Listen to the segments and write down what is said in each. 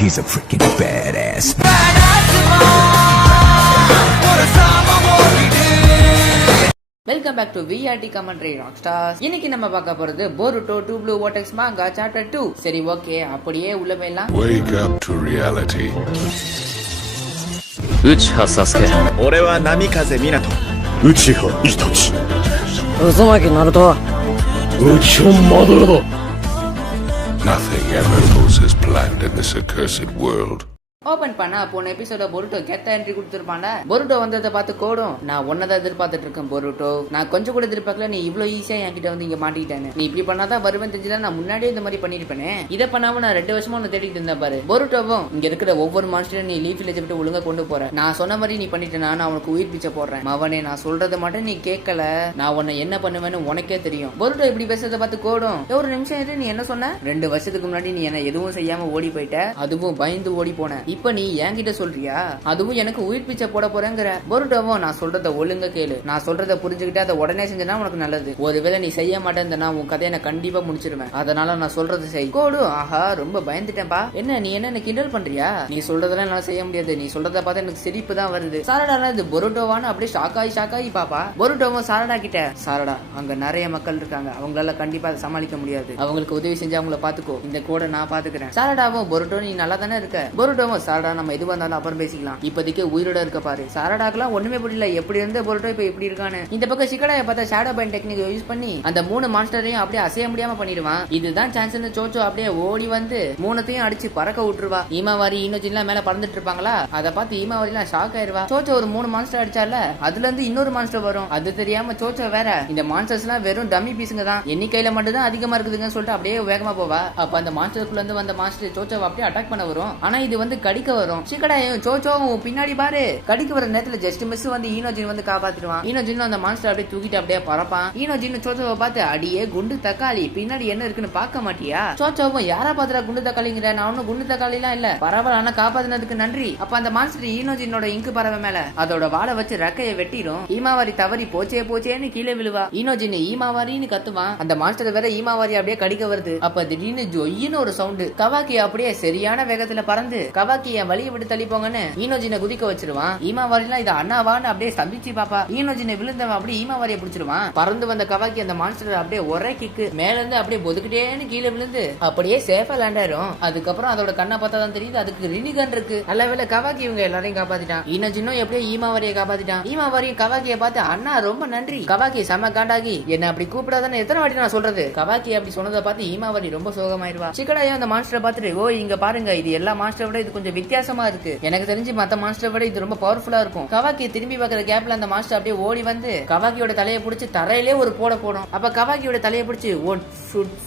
He's a freaking badass. Welcome back to VRT commentary rock stars இன்னைக்கு நம்ம பார்க்க போறது போருட்டோ டூ ப்ளூ ஓட்டெக்ஸ் மாங்கா சாப்டர் டூ சரி ஓகே அப்படியே உள்ள போயிடலாம் Wake up to reality. 内葉サスケ俺は波風湊内葉イタチ渦巻きナルト内葉マドラだ Nothing ever goes as planned in this accursed world. Open பண்ணா போன எபிசோட பொருட்டோ கெத்த என்ட்ரி கொடுத்துருப்பான்ல பொருட்டோ வந்ததை பார்த்து கோடும். நான் ஒன்னதான் எதிர்பார்த்துட்டு இருக்கேன் பொருட்டோ. நான் கொஞ்சம் கூட எதிர்பார்க்கல நீ இவ்வளவு ஈஸியா என்கிட்ட வந்து இங்க மாட்டிக்கிட்டேன்னு. நீ இப்படி பண்ணாதான் வருவேன் தெரிஞ்சல நான் முன்னாடியே இந்த மாதிரி பண்ணிருப்பேனே இதை பண்ணாம நான் ரெண்டு வருஷமா ஒன்று தேடிட்டு இருந்தேன் பாரு. பொருட்டோவும் இங்க இருக்கிற ஒவ்வொரு மாஸ்டரும் நீ லீஃப் வில்லேஜ் விட்டு ஒழுங்கா கொண்டு போற. நான் சொன்ன மாதிரி நீ பண்ணிட்டேனா நான் உனக்கு உயிர் பிச்சை போடுறேன். மவனே நான் சொல்றது மட்டும் நீ கேட்கல. நான் உன்னை என்ன பண்ணுவேன்னு உனக்கே தெரியும். பொருட்டோ இப்படி பேசுறத பார்த்து கோடும். ஒரு நிமிஷம் இரு நீ என்ன சொன்ன? ரெண்டு வருஷத்துக்கு முன்னாடி நீ என்ன எதுவும் செய்யாம ஓடி போயிட்ட. அதுவும் பயந்து ஓடி போன. இப்ப நீ என்கிட்ட சொல்றியா? அதுவும் எனக்கு உயிர் பிச்சை போட போறேங்கிற. பொருட்டோவும் நான் சொல்றத ஒழுங்க கேளு. நான் சொல்றத புரிஞ்சுக்கிட்டு அதை உடனே செஞ்சனா உனக்கு நல்லது. ஒருவேளை நீ செய்ய மாட்டேன்னா உன் கதையை நான் கண்டிப்பா முடிச்சிருவேன். அதனால நான் சொல்றது செய். கோடு ஆஹா ரொம்ப பயந்துட்டேன்பா என்ன நீ என்ன என்ன கிண்டல் பண்றியா? நீ சொல்றதெல்லாம் என்னால செய்ய முடியாது. நீ சொல்றத பார்த்தா எனக்கு சிரிப்பு தான் வருது. சாரடா இது பொருட்டோவான்னு அப்படியே ஷாக்காயி ஷாக்காயி பாப்பா. பொருட்டோவும் சாரடா கிட்ட. சாரடா அங்க நிறைய மக்கள் இருக்காங்க. அவங்களால கண்டிப்பா அதை சமாளிக்க முடியாது. அவங்களுக்கு உதவி செஞ்சு அவங்கள பாத்துக்கோ. இந்த கூட நான் பாத்துக்கிறேன். சாரடாவும் பொருட்டோ நீ நல்லா தானே இருக்க. பொருட்டோவும் சாரடா நம்ம எதுவா இருந்தாலும் அப்புறம் பேசிக்கலாம். இப்போதைக்கு உயிரோட இருக்க பாரு. சாரடாக்கெல்லாம் ஒண்ணுமே புரியல. எப்படி இருந்த பொருட்டோ இப்ப எப்படி இருக்கான்னு. இந்த பக்கம் சிக்கடாய பார்த்தா ஷேடோ பைன் டெக்னிக் யூஸ் பண்ணி அந்த மூணு மாஸ்டரையும் அப்படியே அசைய முடியாம பண்ணிடுவான். இதுதான் சான்ஸ்னு சோச்சோ அப்படியே ஓடி வந்து மூணத்தையும் அடிச்சு பறக்க விட்டுருவா. இமாவாரி இன்னொச்சின்லாம் மேல பறந்துட்டு இருப்பாங்களா? அதை பார்த்து இமாவாரிலாம் ஷாக் ஆயிருவா. சோச்சோ ஒரு மூணு மான்ஸ்டர் அடிச்சால அதுல இருந்து இன்னொரு மான்ஸ்டர் வரும். அது தெரியாம சோச்சோ வேற இந்த மான்ஸ்டர்ஸ் எல்லாம் வெறும் டம்மி பீஸுங்க தான். எண்ணிக்கையில மட்டும் தான் அதிகமா இருக்குதுங்கன்னு சொல்லிட்டு அப்படியே வேகமா போவா. அப்ப அந்த மான்ஸ்டருக்குள்ள இருந்து வந்த மாஸ்டர் சோச்சோவை அப்படியே அட்டாக் பண்ண வரும். ஆனா இது வந்து கடிக்க வரும். சிக்கடாயும் சோச்சோவும் பின்னாடி பாரு. கடிக்க வர நேரத்துல ஜஸ்ட் மிஸ் வந்து ஈனோஜின் வந்து காப்பாத்திடுவான். ஈனோஜின் அந்த மான்ஸ்டர் அப்படியே தூக்கிட்டு அப்படியே பறப்பான். ஈனோஜின் சோச்சோவை பார்த்து அடியே குண்டு தக்காளி பின்னாடி என்ன இருக்குன்னு பார்க்க மாட்டியா? சோச்சோவும் யாரா பாத்துறா குண்டு தக்காளிங்கிற? நான் ஒன்னும் குண்டு தக்காளி எல்லாம் இல்ல. பரவாயில்ல ஆனா காப்பாத்தினதுக்கு நன்றி. அப்ப அந்த மான்ஸ்டர் ஈனோஜினோட இங்கு பறவை மேல அதோட வாழை வச்சு ரெக்கையை வெட்டிடும் ஈமாவாரி தவறி போச்சே போச்சேன்னு கீழே விழுவா. ஈனோஜின் ஈமாவாரின்னு கத்துவான். அந்த மான்ஸ்டர் வேற ஈமாவாரி அப்படியே கடிக்க வருது. அப்ப திடீர்னு ஜொய்யின்னு ஒரு சவுண்டு கவாக்கி அப்படியே சரியான வேகத்துல பறந்து கவாக்கி என் வழியை விட்டு தள்ளி போங்கன்னு ஈனோஜினை குதிக்க வச்சிருவான். ஈமாவாரிலாம் இது அண்ணாவான்னு அப்படியே ஸ்தம்பிச்சு பாப்பா. ஈனோஜினை விழுந்தவன் அப்படியே ஈமாவாரிய பிடிச்சிருவான். பறந்து வந்த கவாக்கி அந்த மான்ஸ்டர் அப்படியே ஒரே கிக்கு மேல இருந்து அப்படியே பொதுக்கிட்டேன்னு கீழே விழுந்து அப்படியே சேஃபா லேண்ட் ஆயிரும். அதுக்கப்புறம் அதோட கண்ணை பார்த்தா தான் தெரியுது அதுக்கு ரினிகன் இருக்கு. நல்ல வேலை கவாக்கி இவங்க எல்லாரையும் காப்பாத்திட்டான். ஈனோஜினும் எப்படியோ ஈமாவாரியை காப்பாத்திட்டான். ஈமாவாரியும் கவாக்கிய பார்த்து அண்ணா ரொம்ப நன்றி. கவாக்கி செம காண்டாகி என்ன அப்படி கூப்பிடாதானே எத்தனை வாட்டி நான் சொல்றது? கவாக்கி அப்படி சொன்னதை பார்த்து ஈமாவாரி ரொம்ப சோகமாயிருவா. சிக்கடாயும் அந்த மான்ஸ்டரை பார்த்துட்டு ஓ இங்க பாருங்க இது எல்லா மான்ஸ்டரை விட இது கொஞ்சம் வித்தியாசமா இருக்கு. எனக்கு தெரிஞ்சு மத்த மாஸ்டர் விட இது ரொம்ப பவர்ஃபுல்லா இருக்கும். கவாக்கி திரும்பி பார்க்குற கேப்ல அந்த மாஸ்டர் அப்படியே ஓடி வந்து கவாக்கியோட தலையை பிடிச்சி தரையிலே ஒரு போட போடும். அப்ப கவாக்கியோட தலையை பிடிச்சி ஒட் சுட்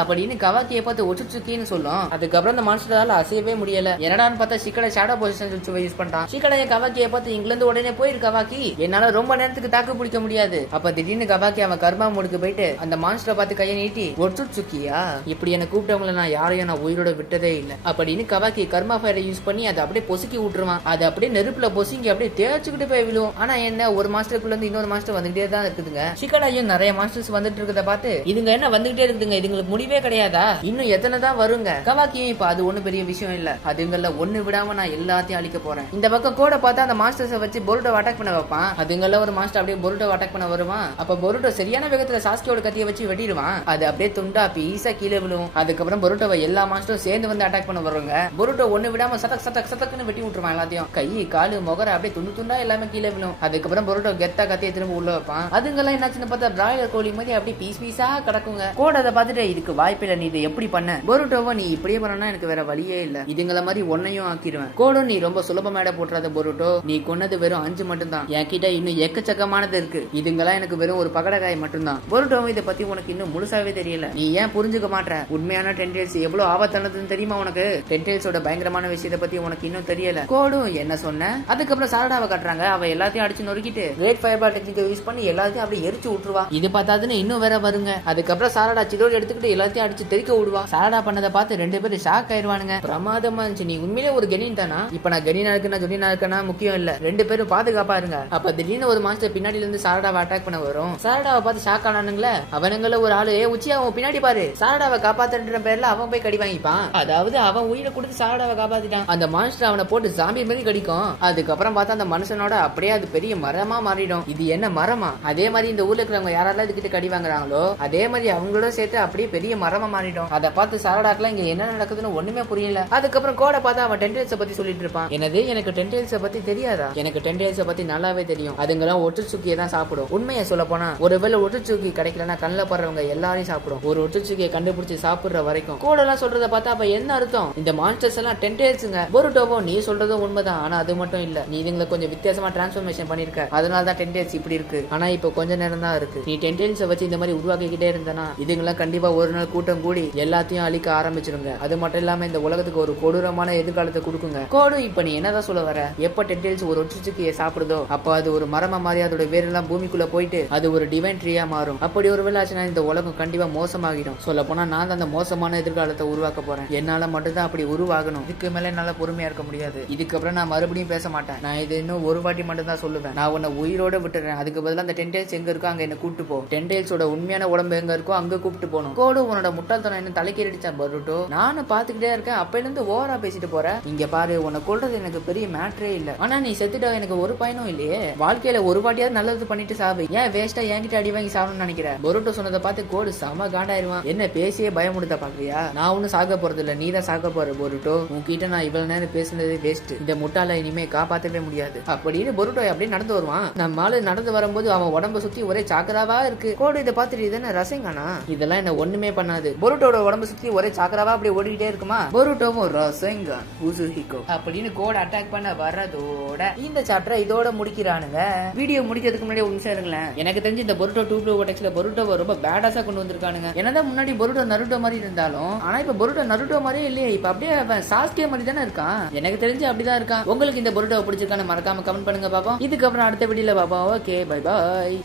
அப்படின்னு கவாக்கியை பார்த்து ஒச்சுட்சுக்கின்னு சொல்லும். அதுக்கப்புறம் அந்த மாஸ்டரால அசையவே முடியல. என்னடான்னு பார்த்தா சிக்கட ஷேடோ பொசிஷன் யூஸ் பண்ணிட்டான் சிக்கடைய கவாக்கியை பார்த்து இங்கிலிருந்து உடனே போயிரு கவாக்கி. என்னால ரொம்ப நேரத்துக்கு தாக்கு பிடிக்க முடியாது. அப்ப திடீர்னு கவாக்கி அவன் கர்மா மூடுக்கு போயிட்டு அந்த மான்ஸ்டரை பார்த்து கையை நீட்டி ஒட்சுட்சுக்கியா இப்படி என்ன கூப்பிட்டவங்கள நான் யாரையும் நான் உயிரோட விட்டதே இல்லை. அப்படின்னு கவாக்கி கர்மா ஃபயரை யூஸ் பண்ணி அதை அப்படியே பொசுக்கி விட்டுருவான். அதை அப்படியே நெருப்புல பொசுங்கி அப்படியே தேய்ச்சிக்கிட்டு போய் விழுவும் ஆனா என்ன ஒரு மாஸ்டருக்குள்ள இருந்து இன்னொரு மாஸ்டர் வந்துகிட்டே தான் இருக்குதுங்க. சிக்கடாயும் நிறைய மாஸ்டர்ஸ் வந்துட்டு இருக்கத பார்த்து இதுங்க என்ன வந்துகிட்டே இருக்குதுங்க இதுங்களுக்கு முடிவே கிடையாதா? இன்னும் எத்தனை தான் வருங்க. கவாக்கியும் இப்ப அது ஒண்ணு பெரிய விஷயம் இல்ல. அதுங்கள ஒண்ணு விடாம நான் எல்லாத்தையும் அழிக்க போறேன். இந்த பக்கம் கூட பார்த்தா அந்த மாஸ்டர்ஸை வச்சு பொருட்டோ அட்டாக் பண்ண வைப்பான். அதுங்கள ஒரு மாஸ்டர் அப்படியே பொருட்டோ அட்டாக் பண்ண வருவான். அப்ப பொருட்டோ சரியான வேகத்துல சாஸ்கியோட கத்தியை வச்சு வெட்டிடுவான். அது அப்படியே துண்டா பீஸா கீழே விழுவும் அதுக்கப்புறம் பொருட்டோவை எல்லா மாஸ்டரும் சேர்ந்து வந்து அட்டாக் பண்ண வருவாங்க பொருட்டோ ஒண்ணு விடாம சதக் சதக் சதக்குன்னு வெட்டி விட்டுருவான் எல்லாத்தையும். கை காலு முகர அப்படியே துண்டு துண்டா எல்லாமே கீழே விழும். அதுக்கப்புறம் பொருட்டோ கெத்தா கத்தியை திரும்ப உள்ள வைப்பான். அதுங்கெல்லாம் என்னாச்சுன்னு பார்த்தா பிராய்லர் கோழி மாதிரி அப்படியே பீஸ் பீஸா கிடக்குங்க. கோட அதை பார்த்துட்டு இதுக்கு வாய்ப்பில்லை நீ இதை எப்படி பண்ண? பொருட்டோவை நீ இப்படியே பண்ணனா எனக்கு வேற வழியே இல்ல. இதுங்கள மாதிரி ஒன்னையும் ஆக்கிடுவேன் கோடும் நீ ரொம்ப சுலபமேட போட்டுறாத பொருட்டோ. நீ கொன்னது வெறும் அஞ்சு மட்டும்தான். என்கிட்ட இன்னும் எக்கச்சக்கமானது இருக்கு. இதுங்கெல்லாம் எனக்கு வெறும் ஒரு பகடகாய் மட்டும்தான். பொருட்டோவும் இதை பத்தி உனக்கு இன்னும் முழுசாவே தெரியல. நீ ஏன் புரிஞ்சுக்க மாட்ட உண்மையான டென்டேல்ஸ் எவ்வளவு ஆபத்தானதுன்னு தெரியுமா உனக்கு? டென்டெயில்ஸோட பயங்கரமான விஷயத்தை பத்தி உனக்கு இன்னும் தெரியல. கோடும் என்ன சொன்ன? அதுக்கப்புறம் சாரடாவை காட்டுறாங்க. அவ எல்லாத்தையும் அடிச்சு நொறுக்கிட்டு கிரேட் ஃபயர் பால் டெக்னிக்கை யூஸ் பண்ணி எல்லாத்தையும் அப்படியே எரிச்சு விட்டுருவா. இது பார்த்தாதுன்னு இன்னும் வேற வருங்க. அதுக்கப்புறம் சாரடா சிதோடு எடுத்துக்கிட்டு எல்லாத்தையும் அடிச்சு தெறிக்க விடுவா. சாரடா பண்ணதை பார்த்து ரெண்டு பேரும் ஷாக் ஆயிடுவானுங்க. பிரமாதமா இருந்துச்சு. நீ உண்மையிலே ஒரு கெனின் தானா? இப்ப நான் கெனினா இருக்குன்னா ஜொனினா இருக்கனா முக்கியம் இல்ல. ரெண்டு பேரும் பாதுகாப்பா இருங்க. அப்ப திடீர்னு ஒரு மாஸ்டர் பின்னாடில இருந்து சாரடாவை அட்டாக் பண்ண வரும். சாரடாவை பார்த்து ஷாக் ஆனானுங்களே? அவனுங்கள ஒரு ஆளு "ஏய், உச்சி அவன் பின்னாடி பாரு. சாரடாவை காப்பாத்துன்ற பேர்ல அவன் போய் கடி வாங்கிப்பான். அதாவது அவன் உயிரை கொடுத்து சாரடா சாரடாவை காப்பாத்திட்டான் அந்த மாஸ்டர் அவனை போட்டு ஜாம்பி மாதிரி கடிக்கும். அதுக்கப்புறம் பார்த்தா அந்த மனுஷனோட அப்படியே அது பெரிய மரமா மாறிடும். இது என்ன மரமா? அதே மாதிரி இந்த ஊர்ல இருக்கிறவங்க யாரெல்லாம் இதுகிட்ட கடி வாங்குறாங்களோ அதே மாதிரி அவங்களோட சேர்த்து அப்படியே பெரிய மரமா மாறிடும். அதை பார்த்து சாரடாக்கெல்லாம் இங்க என்ன நடக்குதுன்னு ஒண்ணுமே புரியல. அதுக்கப்புறம் கோடை பார்த்தா அவன் டென்டேல்ஸ பத்தி சொல்லிட்டு இருப்பான். என்னது? எனக்கு டென்டேல்ஸ பத்தி தெரியாதா? எனக்கு டென்டேல்ஸ பத்தி நல்லாவே தெரியும். அதுங்கெல்லாம் ஒட்டுச்சுக்கியை தான் சாப்பிடும். உண்மையை சொல்ல போனா ஒருவேளை ஒட்டுச்சுக்கி கிடைக்கலன்னா கண்ணில் படுறவங்க எல்லாரையும் சாப்பிடும். ஒரு ஒட்டுச்சுக்கியை கண்டுபிடிச்சு சாப்பிடுற வரைக்கும். கோடெல்லாம் சொல்றதை பார்த்தா அப்ப என்ன அர்த்தம்? இந்த மான்ஸ்டர்ஸ் எல்லாம் டென்டேல்ஸுங்க பொருட்டோவோ நீ சொல்றதும் உண்மைதான். ஆனா அது மட்டும் இல்ல. நீ இதுங்களை கொஞ்சம் வித்தியாசமா டிரான்ஸ்ஃபர்மேஷன் பண்ணிருக்க அதனால தான் டென்டேல்ஸ் இப்படி இருக்கு. ஆனா இப்போ கொஞ்ச நேரம் தான் இருக்கு. நீ டென்டேல்ஸை வச்சு இந்த மாதிரி உருவாக்கிக்கிட்டே இருந்தனா இதுங்கெல்லாம் கண்டிப்பா ஒரு நாள் கூட்டம் கூடி எல்லாத்தையும் அழிக்க ஆரம்பிச்சிருங்க. அது மட்டும் இல்லாம இந்த உலகத்துக்கு ஒரு கொடூரமான எதிர்காலத்தை கொடுக்குங்க. கோடும் இப்ப நீ என்னதான் சொல்ல வர? எப்ப டென்டேல்ஸ் ஒரு ஒற்றுச்சிக்கு சாப்பிடுதோ அப்போ அது ஒரு மரமா மாறி அதோட வேரெல்லாம் பூமிக்குள்ள போயிட்டு அது ஒரு டிவைன் ட்ரீயா மாறும். அப்படி ஒரு வேலை இந்த உலகம் கண்டிப்பா மோசமாகிடும். சொல்ல போனா நான் தான் அந்த மோசமான எதிர்காலத்தை உருவாக்க போறேன். என்னால மட்டும்தான் அப்படி உருவாகணும். இதுக்கு மேல என்னால பொறுமையா இருக்க முடியாது. இதுக்கப்புறம் நான் மறுபடியும் பேச மாட்டேன். நான் இது இன்னும் ஒரு வாட்டி மட்டும் தான் சொல்லுவேன். நான் உன்னை உயிரோட விட்டுறேன். அதுக்கு பதிலாக அந்த டென்டைல்ஸ் எங்க இருக்கோ அங்க என்ன கூப்பிட்டு போ. டென்டைல்ஸோட உண்மையான உடம்பு எங்க இருக்கோ அங்க கூப்பிட்டு போகணும். கோடு உன்னோட முட்டாள்தனம் என்ன தலைக்கேறிடுச்சான் பருட்டோ நானும் பாத்துக்கிட்டே இருக்கேன். அப்பையில இருந்து ஓவரா பேசிட்டு போறேன் இங்க பாரு உன்னை கொள்றது எனக்கு பெரிய மேட்ரே இல்ல. ஆனா நீ செத்துட்டா எனக்கு ஒரு பயனும் இல்லையே. வாழ்க்கையில ஒரு வாட்டியாவது நல்லது பண்ணிட்டு சாவு. ஏன் வேஸ்டா என்கிட்ட அடி வாங்கி சாகணும்னு நினைக்கிறேன் பொருட்டோ சொன்னதை பார்த்து கோடு செம காண்டாயிருவான். என்ன பேசியே பயமுடுத்த பாக்குறியா நான் ஒன்னும் சாக போறது இல்ல நீ தான் சாக போற பொருட்டோ உன்கிட்ட நான் இவ்வளவு நேரம் பேசுனதே வேஸ்ட் இந்த முட்டாள இனிமே காப்பாத்தவே முடியாது. அப்படின்னு பொருட்டோ அப்படியே நடந்து வருவான். நம்ம ஆளு நடந்து வரும்போது அவன் உடம்ப சுத்தி ஒரே சாக்கராவா இருக்கு. கோடு இதை பார்த்துட்டு இது என்ன ரசங்கானா? இதெல்லாம் என்ன ஒண்ணுமே பண்ணாது. பொருட்டோட உடம்ப சுத்தி ஒரே சாக்கராவா அப்படியே ஓடிக்கிட்டே இருக்குமா? பொருட்டோவும் ரசங்கான். உசுஹிகோ அப்படின்னு கோட் அட்டாக் பண்ண வர்றதோட இந்த சாப்டரை இதோட முடிக்கிறானுங்க. வீடியோ முடிக்கிறதுக்கு முன்னாடி ஒரு நிமிஷம் இருங்களேன். எனக்கு தெரிஞ்சு இந்த பொருட்டோ டூ ப்ளூ டெக்ஸ்ல பொருட்டோவை ரொம்ப பேடாஸா கொண்டு வந்திருக்கானுங்க. என்னதான் முன்னாடி பொருட்டோ நருட்டோ மாதிரி இருந்தாலும் ஆனா இப்ப பொருட்டோ நருட்டோ மாதிரியே இல்லையே. இப்ப அப்படியே அவன் மாதிரி தானே இருக்கான் எனக்கு தெரிஞ்சு அப்படிதான் இருக்கான் உங்களுக்கு இந்த பொருட்டோ பிடிச்சிருக்கான்னு மறக்காம கமெண்ட் பண்ணுங்க பாப்போம். இதுக்கப்புறம் அடுத்த வீடியோல பாப்போம். Okay bye bye